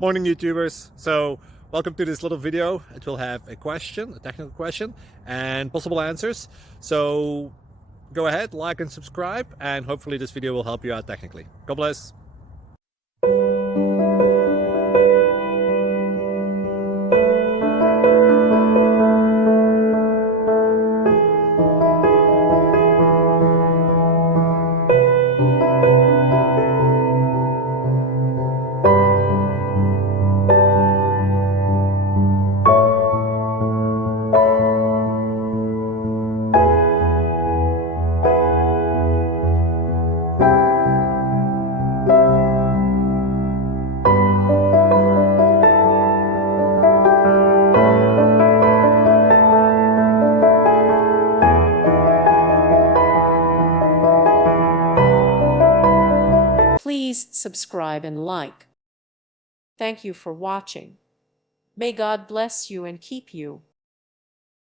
Morning, YouTubers. So welcome to this little video. It will have a question, a technical question, and possible answers. So go ahead, like and subscribe, and hopefully this video will help you out technically. God bless. Please subscribe and like. Thank you for watching. May God bless you and keep you.